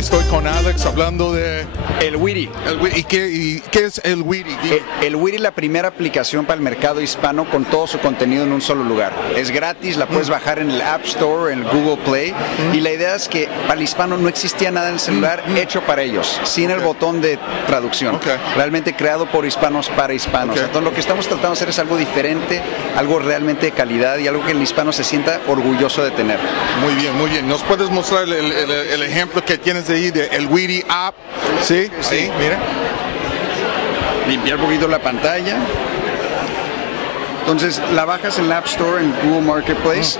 estoy con Alex hablando de elwiri. ¿Y qué es elwiri? Elwiri es la primera aplicación para el mercado hispano con todo su contenido en un solo lugar. Es gratis, la puedes bajar en el App Store, en el Google Play, y la idea es que para el hispano no existía nada en el celular hecho para ellos, sin el botón de traducción. Realmente creado por hispanos para hispanos. Entonces lo que estamos tratando de hacer es algo diferente, algo realmente de calidad y algo que el hispano se sienta orgulloso de tener. Muy bien, muy bien. ¿Nos puedes mostrar el ejemplo que tienes de ahí de elwiri app? Sí, sí. Ahí, mira. Limpiar un poquito la pantalla. Entonces la bajas en el App Store, en Google Marketplace.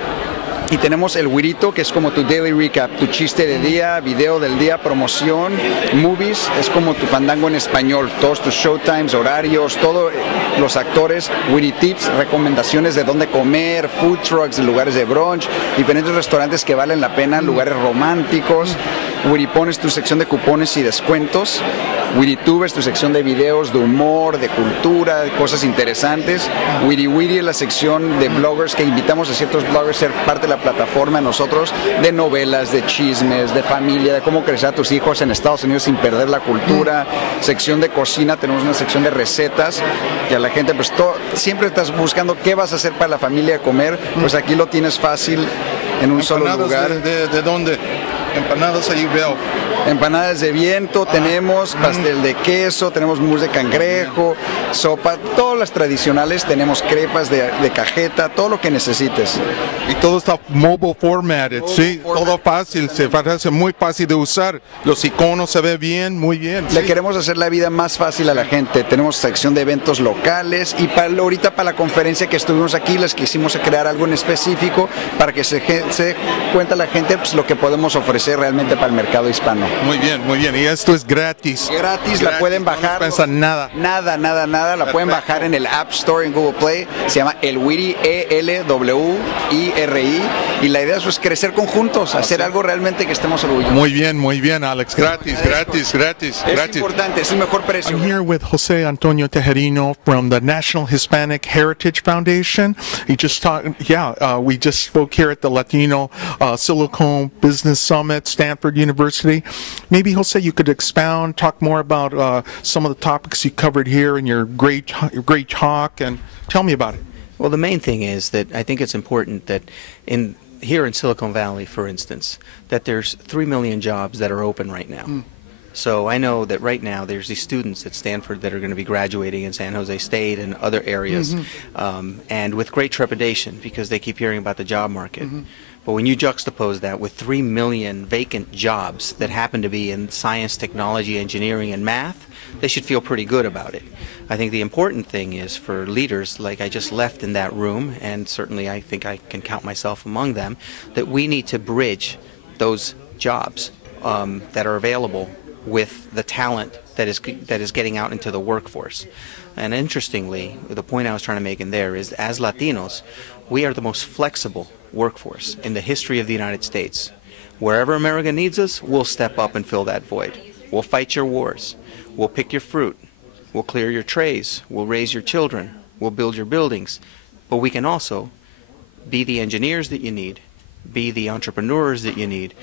Y tenemos el Wirito, que es como tu daily recap, tu chiste del día, video del día, promoción, movies, es como tu fandango en español, todos tus showtimes, horarios, todos los actores, Wiri Tips, recomendaciones de dónde comer, food trucks, lugares de brunch, diferentes restaurantes que valen la pena, lugares románticos. Wiripon es tu sección de cupones y descuentos. WiriTube es tu sección de videos, de humor, de cultura, de cosas interesantes. WiriWiri es la sección de bloggers que invitamos a ciertos bloggers a ser parte de la plataforma, nosotros, de novelas, de chismes, de familia, de cómo crecer a tus hijos en Estados Unidos sin perder la cultura. Sección de cocina, tenemos una sección de recetas, que a la gente, pues siempre estás buscando qué vas a hacer para la familia comer, pues aquí lo tienes fácil en un solo lugar. ¿De dónde? Empanadas, ahí veo. Empanadas de viento, tenemos pastel de queso, tenemos mousse de cangrejo, sopa, todas las tradicionales, tenemos crepas de cajeta, todo lo que necesites. Y todo está mobile formatted, sí, todo fácil, se parece muy fácil de usar, los iconos se ven bien, muy bien. Le queremos hacer la vida más fácil a la gente, tenemos sección de eventos locales y ahorita para la conferencia que estuvimos aquí les quisimos crear algo en específico para que se dé cuenta la gente pues, lo que podemos ofrecer realmente para el mercado hispano. Muy bien, muy bien. Y esto es gratis. Gratis, la pueden bajar. No piensan nada. Nada. La pueden bajar en el App Store, en Google Play. Se llama elwiri, ELWIRI. Y la idea es pues, crecer conjuntos, hacer algo realmente que estemos orgullosos. Muy bien, Alex. Gratis. Es importante, es el mejor precio. I'm here with Jose Antonio Tijerino from the National Hispanic Heritage Foundation. He just talked, we just spoke here at the Latino Silicon Business Summit, Stanford University. Maybe, Jose, you could expound, talk more about some of the topics you covered here in your great talk, and tell me about it. Well, the main thing is that I think it's important that here in Silicon Valley, for instance, that there's 3 million jobs that are open right now. So I know that right now there's these students at Stanford that are going to be graduating in San Jose State and other areas, and with great trepidation because they keep hearing about the job market. But when you juxtapose that with 3 million vacant jobs that happen to be in science, technology, engineering, and math, they should feel pretty good about it. I think the important thing is for leaders like I just left in that room, and certainly I think I can count myself among them, that we need to bridge those jobs that are available with the talent that is getting out into the workforce. And interestingly, the point I was trying to make in there is, as Latinos, we are the most flexible workforce in the history of the United States. Wherever America needs us, we'll step up and fill that void. We'll fight your wars. We'll pick your fruit. We'll clear your trays. We'll raise your children. We'll build your buildings. But we can also be the engineers that you need, be the entrepreneurs that you need,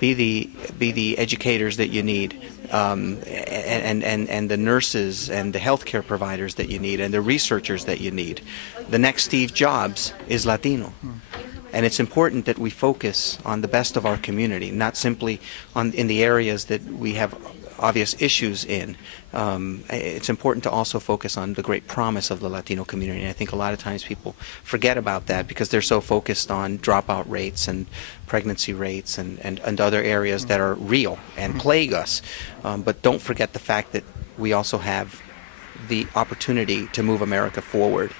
be the educators that you need, and the nurses and the healthcare providers that you need, and the researchers that you need. The next Steve Jobs is Latino. And it's important that we focus on the best of our community, not simply in the areas that we have obvious issues in. It's important to also focus on the great promise of the Latino community. And I think a lot of times people forget about that because they're so focused on dropout rates and pregnancy rates and other areas that are real and plague us. But don't forget the fact that we also have the opportunity to move America forward.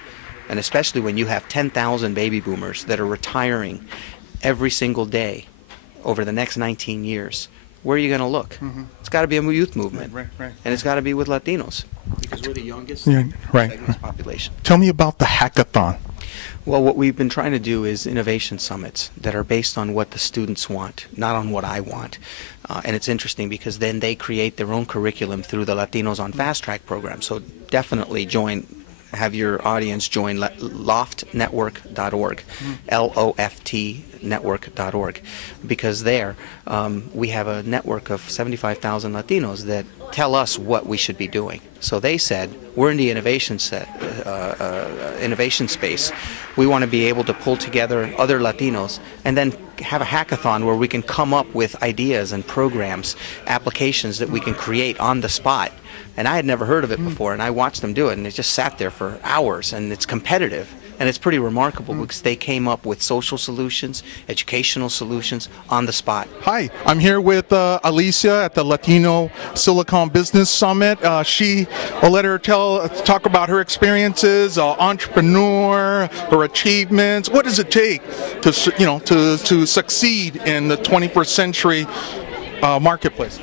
And especially when you have 10,000 baby boomers that are retiring every single day over the next 19 years, where are you going to look? It's got to be a youth movement, right. And it's got to be with Latinos because we're the youngest population. Tell me about the hackathon. Well, what we've been trying to do is innovation summits that are based on what the students want, not on what I want. And it's interesting because then they create their own curriculum through the Latinos on Fast Track program. So definitely join have your audience join loftnetwork.org, L-O-F-T network.org, because there we have a network of 75,000 Latinos that tell us what we should be doing. So they said, we're in the innovation space. We want to be able to pull together other Latinos and then have a hackathon where we can come up with ideas and programs, applications that we can create on the spot. And I had never heard of it before, and I watched them do it, and it just sat there for hours, and it's competitive. And it's pretty remarkable because they came up with social solutions, educational solutions on the spot. Hi, I'm here with Alicia at the Latino Silicon Business Summit. I'll let her talk about her experiences, entrepreneur, her achievements. What does it take to succeed in the 21st century marketplace?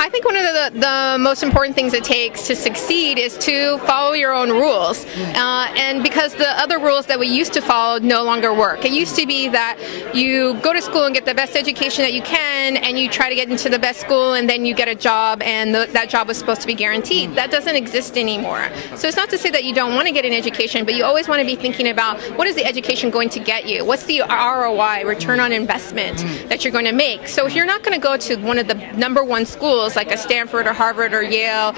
I think one of the most important things it takes to succeed is to follow your own rules. And because the other rules that we used to follow no longer work. It used to be that you go to school and get the best education that you can, and you try to get into the best school, and then you get a job, and that job was supposed to be guaranteed. That doesn't exist anymore. So it's not to say that you don't want to get an education, but you always want to be thinking about what is the education going to get you? What's the ROI, return on investment, that you're going to make? So if you're not going to go to one of the #1 schools, like a Stanford or Harvard or Yale,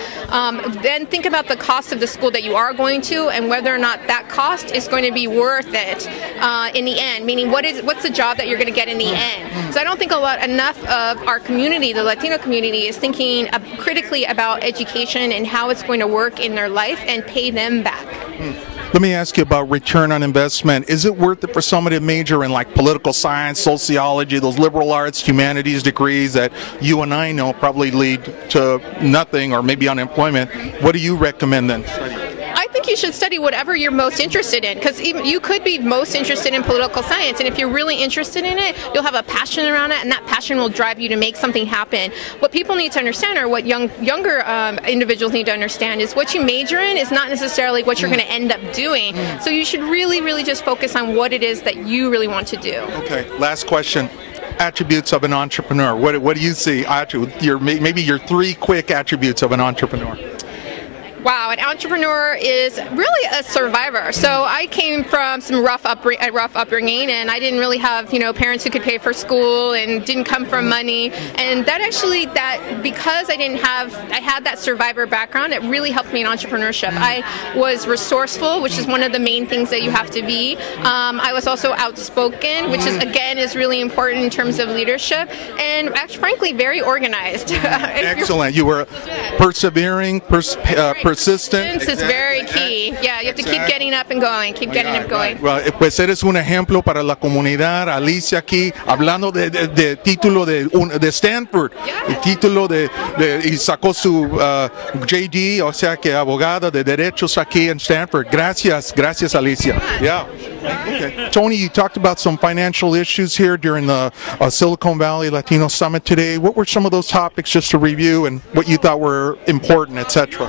then think about the cost of the school that you are going to and whether or not that cost is going to be worth it in the end, meaning what's the job that you're going to get in the end. So I don't think enough of our community, the Latino community, is thinking critically about education and how it's going to work in their life and pay them back. Let me ask you about return on investment. Is it worth it for somebody to major in like political science, sociology, those liberal arts, humanities degrees that you and I know probably lead to nothing or maybe unemployment? What do you recommend then? I think you should study whatever you're most interested in, because you could be most interested in political science, and if you're really interested in it, you'll have a passion around it, and that passion will drive you to make something happen. What people need to understand, or what younger individuals need to understand, is what you major in is not necessarily what you're going to end up doing. So you should really, really just focus on what it is that you really want to do. Okay, last question. Attributes of an entrepreneur. What do you see? Maybe your 3 quick attributes of an entrepreneur. Wow, an entrepreneur is really a survivor. So I came from some rough upbringing, and I didn't really have, parents who could pay for school, and didn't come from money. And because I had that survivor background, it really helped me in entrepreneurship. I was resourceful, which is one of the main things that you have to be. I was also outspoken, which is really important in terms of leadership, and actually, frankly, very organized. Excellent. You were persevering, persistent. Persistence is very key. Yeah, you have to keep getting up and going. Keep getting up going. Well, pues eres un ejemplo para la comunidad. Alicia aquí hablando de título de Stanford, el título y sacó su JD, o sea que abogada de derechos aquí en Stanford. Gracias, Alicia. Yeah. Okay. Tony, you talked about some financial issues here during the Silicon Valley Latino Summit today. What were some of those topics, just to review, and what you thought were important, etc.?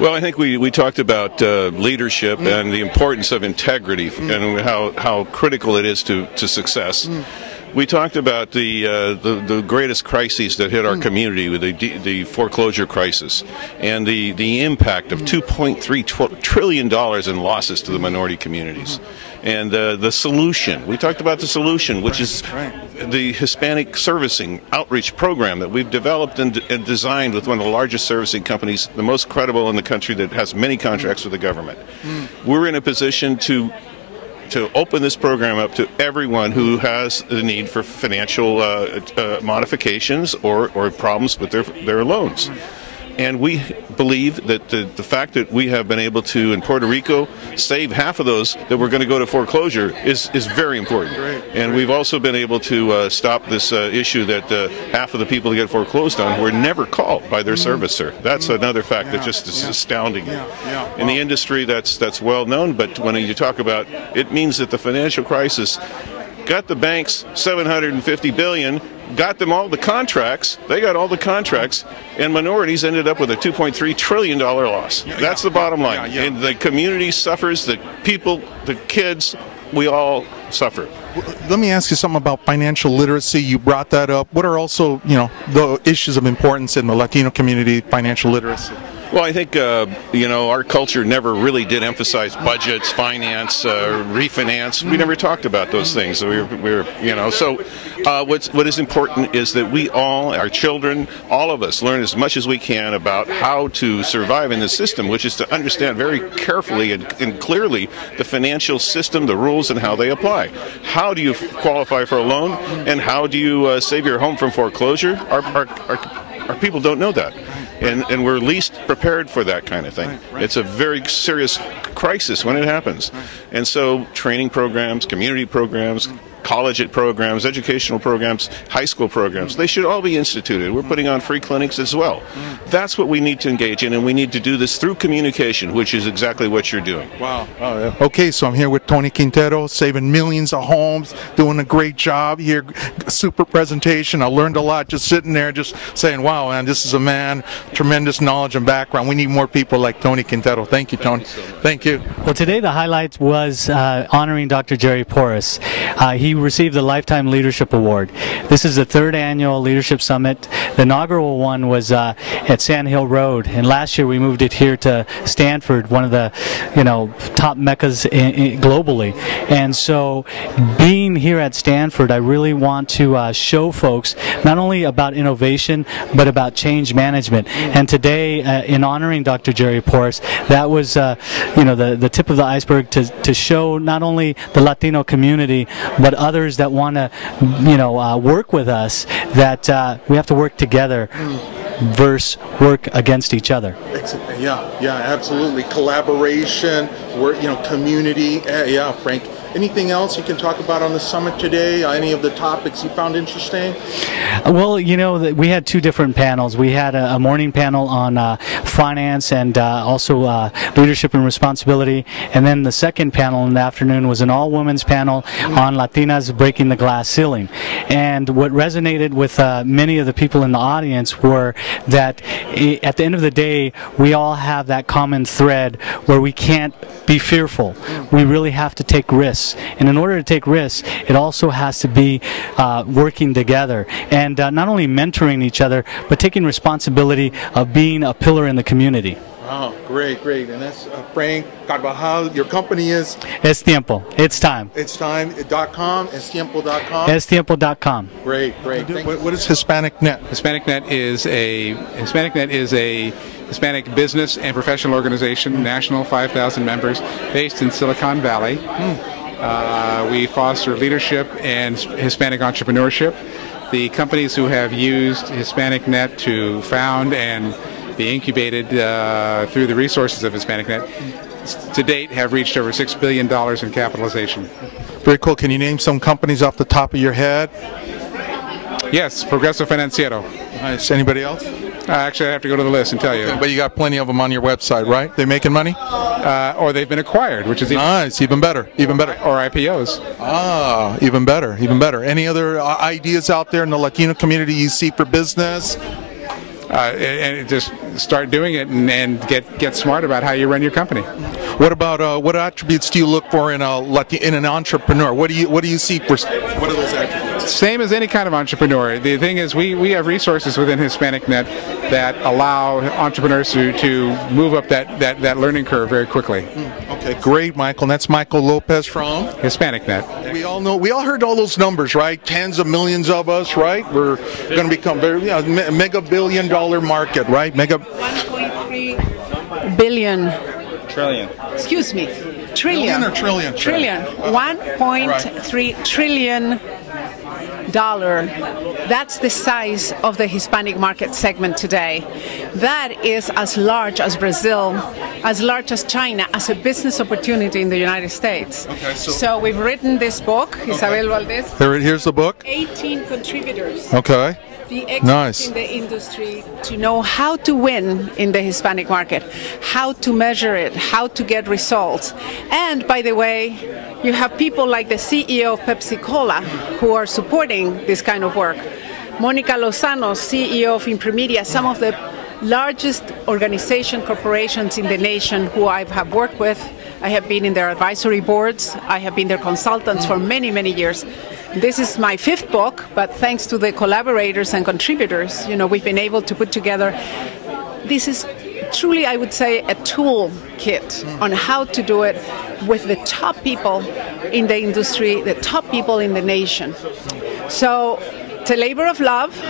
Well, I think we talked about leadership and the importance of integrity and how critical it is to success. We talked about the greatest crises that hit our community, with the foreclosure crisis and the impact of $2.3 trillion in losses to the minority communities. And the solution, we talked about the solution, which is the Hispanic Servicing Outreach Program that we've developed and designed with one of the largest servicing companies, the most credible in the country, that has many contracts with the government. We're in a position to open this program up to everyone who has the need for financial modifications or problems with their loans. And we believe that the fact that we have been able to, in Puerto Rico, save half of those that were going to go to foreclosure is very important. And we've also been able to stop this issue that half of the people who get foreclosed on were never called by their servicer. That's another fact that just is astounding. In the industry, that's well known, but when you talk about it, means that the financial crisis got the banks $750 billion, got them all the contracts. They got all the contracts, and minorities ended up with a $2.3 trillion loss. That's the bottom line. And the community suffers, the people, the kids, we all suffer. Let me ask you something about financial literacy. You brought that up. What are also, the issues of importance in the Latino community, financial literacy? Well, I think, our culture never really did emphasize budgets, finance, refinance. We never talked about those things. So what is important is that we all, our children, all of us, learn as much as we can about how to survive in the system, which is to understand very carefully and clearly the financial system, the rules, and how they apply. How do you qualify for a loan, and how do you save your home from foreclosure? Our people don't know that. And we're least prepared for that kind of thing. Right. It's a very serious crisis when it happens. And so training programs, community programs, college programs, educational programs, high school programs, they should all be instituted. We're putting on free clinics as well. That's what we need to engage in, and we need to do this through communication, which is exactly what you're doing. Wow. Oh, yeah. Okay, so I'm here with Tony Quintero, saving millions of homes, doing a great job here. Super presentation. I learned a lot just sitting there, just saying, wow, man, this is a man, tremendous knowledge and background. We need more people like Tony Quintero. Thank you, Tony. Thank you. Well, today the highlight was honoring Dr. Jerry Porras. He received the Lifetime Leadership Award. This is the 3rd annual Leadership Summit. The inaugural one was at Sand Hill Road, and last year we moved it here to Stanford, one of the top meccas globally. And so being here at Stanford, I really want to show folks not only about innovation but about change management. And today, in honoring Dr. Jerry Porras, that was the tip of the iceberg to show not only the Latino community but others that want to work with us, that we have to work together versus work against each other. Yeah, absolutely. Collaboration, work, community. Yeah, Frank. Anything else you can talk about on the summit today? Any of the topics you found interesting? Well, we had 2 different panels. We had a morning panel on finance and also leadership and responsibility, and then the second panel in the afternoon was an all-women's panel on Latinas breaking the glass ceiling. And what resonated with many of the people in the audience were that at the end of the day, we all have that common thread where we can't be fearful. We really have to take risks. And in order to take risks, it also has to be working together and not only mentoring each other, but taking responsibility of being a pillar in the community. Wow, great. And that's Frank Carbajal. Your company is? Es Tiempo. It's time. It's time.com, estiempo.com? Estiempo.com. Great. What is Hispanic-Net? Hispanic-Net is a Hispanic business and professional organization, national, 5,000 members, based in Silicon Valley. We foster leadership and Hispanic entrepreneurship. The companies who have used Hispanic-Net to found and be incubated through the resources of Hispanic-Net to date have reached over $6 billion in capitalization. Very cool. Can you name some companies off the top of your head? Yes, Progreso Financiero. Nice. Anybody else? Actually, I have to go to the list and tell you. Okay, but you got plenty of them on your website, right? They making money? Or they've been acquired, which is nice. Even better. Or IPOs. Ah, even better. Any other ideas out there in the Latino community you see for business? And just start doing it and get smart about how you run your company. What about what attributes do you look for in an entrepreneur? What do you see for? What are those attributes? Same as any kind of entrepreneur. The thing is, we have resources within Hispanic-Net that allow entrepreneurs to move up that learning curve very quickly. Okay, great, Michael. And that's Michael Lopez from Hispanic-Net. We all heard all those numbers, right? Tens of millions of us, right? We're going to become mega billion-dollar market, right? 1.3 billion. Trillion. Excuse me. Trillion. Billion or trillion? Trillion. 1.3 trillion dollar. That's the size of the Hispanic market segment today. That is as large as Brazil, as large as China, as a business opportunity in the United States. Okay, so we've written this book, Isabel Valdes. Here's the book. 18 contributors. Okay. The experts in the industry to know how to win in the Hispanic market, how to measure it, how to get results. And by the way, you have people like the CEO of Pepsi Cola who are supporting this kind of work. Monica Lozano, CEO of Imprimedia, some of the largest corporations in the nation who I have worked with. I have been in their advisory boards. I have been their consultants for many, many years. This is my 5th book, but thanks to the collaborators and contributors, we've been able to put together. This is truly, I would say, a toolkit on how to do it with the top people in the industry, the top people in the nation. So it's a labor of love,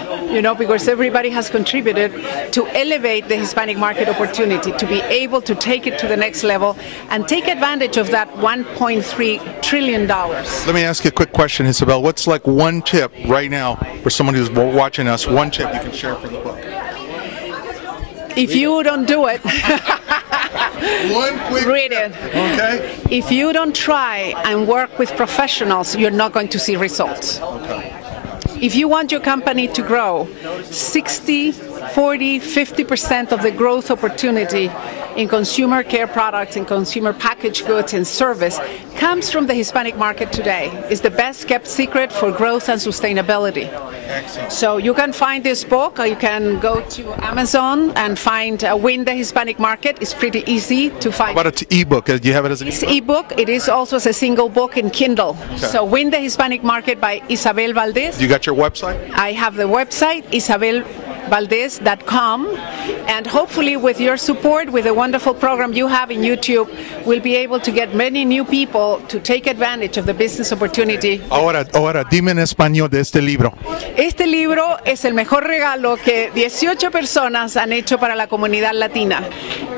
because everybody has contributed to elevate the Hispanic market opportunity, to be able to take it to the next level and take advantage of that $1.3 trillion. Let me ask you a quick question, Isabel. What's like one tip right now for someone who's watching us, one tip you can share from the book? If you don't do it, one quick read it. Okay. If you don't try and work with professionals, you're not going to see results. Okay. If you want your company to grow, 60, 40, 50% of the growth opportunity in consumer care products, in consumer packaged goods and service comes from the Hispanic market today. It's the best kept secret for growth and sustainability. Excellent. So you can find this book, or you can go to Amazon and find Win the Hispanic Market. It's pretty easy to find. What about an ebook? Do you have it as an ebook? It's ebook. It is also as a single book in Kindle. Okay. So Win the Hispanic Market by Isabel Valdes. You got your website? I have the website, isabelvaldes.com, and hopefully with your support, with the wonderful program you have in YouTube, we'll be able to get many new people to take advantage of the business opportunity. Ahora, dime en español de este libro. Este libro es el mejor regalo que 18 personas han hecho para la comunidad latina.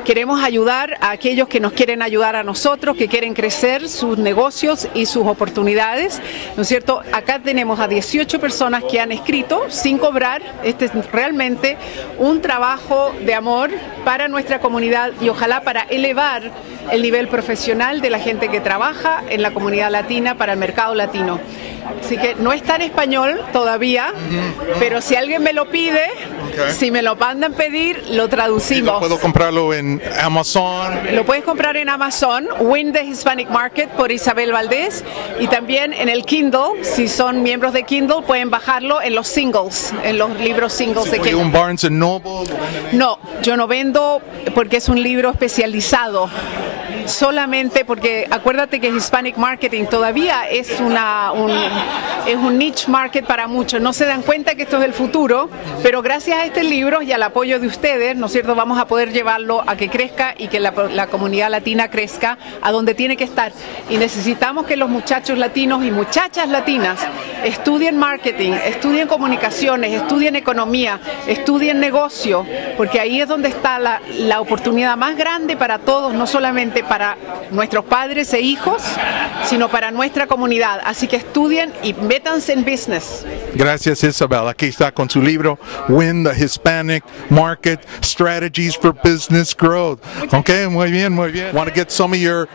Queremos ayudar a aquellos que nos quieren ayudar a nosotros, que quieren crecer sus negocios y sus oportunidades, ¿no es cierto? Acá tenemos a 18 personas que han escrito sin cobrar. Este es realmente un trabajo de amor para nuestra comunidad y ojalá para elevar el nivel profesional de la gente que trabaja en la comunidad latina para el mercado latino. Así que no está en español todavía, pero si alguien me lo pide, si me lo mandan pedir, lo traducimos. ¿Puedo comprarlo en Amazon? Lo puedes comprar en Amazon, Win the Hispanic Market por Isabel Valdes, y también en el Kindle. Si son miembros de Kindle, pueden bajarlo en los singles, en los libros singles de Kindle. ¿Un Barnes & Noble? No, yo no vendo porque es un libro especializado. Solamente porque acuérdate que Hispanic Marketing todavía es un niche market para muchos. No se dan cuenta que esto es el futuro, pero gracias a este libro y al apoyo de ustedes, ¿no es cierto?, vamos a poder llevarlo a que crezca y que la comunidad latina crezca a donde tiene que estar. Y necesitamos que los muchachos latinos y muchachas latinas estudien marketing, estudien comunicaciones, estudien economía, estudien negocio, porque ahí es donde está la oportunidad más grande para todos, no solamente para nuestros padres e hijos, sino para nuestra comunidad. Así que estudien y métanse en business. Gracias, Isabel. Aquí está con su libro, Win the Hispanic Market, Strategies for Business Growth. Okay, muy bien, muy bien. Want to get some of your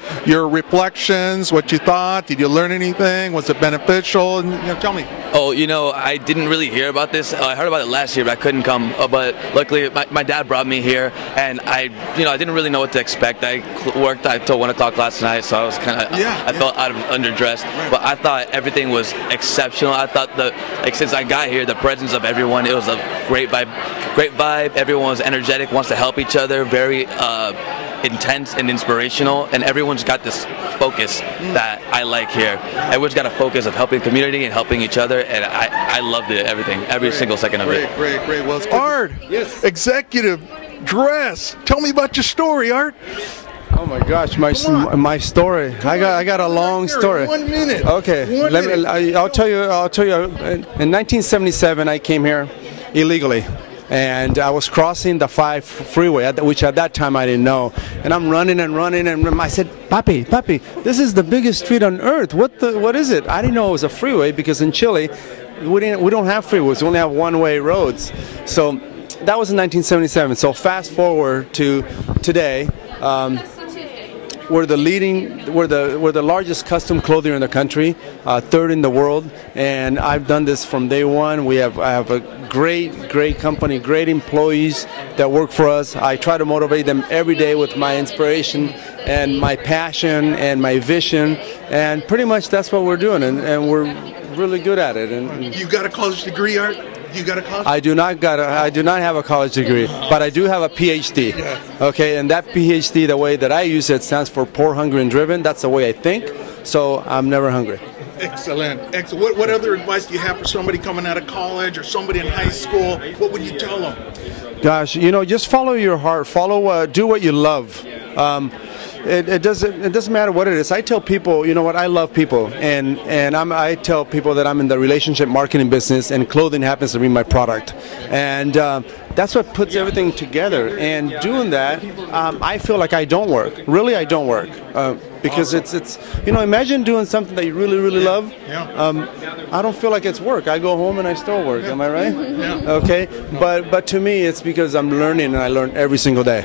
reflections, what you thought? Did you learn anything? Was it beneficial? And, tell me. Oh, I didn't really hear about this. I heard about it last year, but I couldn't come. But luckily, my dad brought me here, and I didn't really know what to expect. I worked until 1 o'clock last night, so I was kind of, I felt out of underdressed. But I thought everything was exceptional. I thought since I got here, the presence of everyone, it was a great vibe. Great vibe. Everyone was energetic, wants to help each other. Very intense and inspirational, and everyone's got this focus that I like here. Everyone's got a focus of helping the community and helping each other, and I loved it, every single second of it. Great. Well, it's Art, yes. Executive, dress. Tell me about your story, Art. Oh my gosh, my story. I got a long story. 1 minute. Okay, I'll tell you. In 1977, I came here illegally. And I was crossing the 5 freeway, which at that time I didn't know. And I'm running, and I said, Papi, this is the biggest street on earth. What is it? I didn't know it was a freeway because in Chile, we don't have freeways. We only have one-way roads. So that was in 1977. So fast forward to today. We're the largest custom clothier in the country, third in the world, and I've done this from day one. I have a great company, great employees that work for us. I try to motivate them every day with my inspiration and my passion and my vision, and pretty much that's what we're doing, and we're really good at it. And you got a college degree, Art? You got a college? I do not have a college degree, but I do have a PhD. Yeah. Okay, and that PhD, the way that I use it, stands for Poor, Hungry, and Driven. That's the way I think. So I'm never hungry. Excellent. What other advice do you have for somebody coming out of college or somebody in high school? What would you tell them? Gosh, just follow your heart. Do what you love. It doesn't matter what it is. I tell people, you know what, I love people, and I tell people that I'm in the relationship marketing business, and clothing happens to be my product, and that's what puts everything together. And doing that, I feel like I don't work. Really, I don't work because it's imagine doing something that you really love. I don't feel like it's work. I go home and I still work. Am I right? Okay, but to me, it's because I'm learning, and I learn every single day.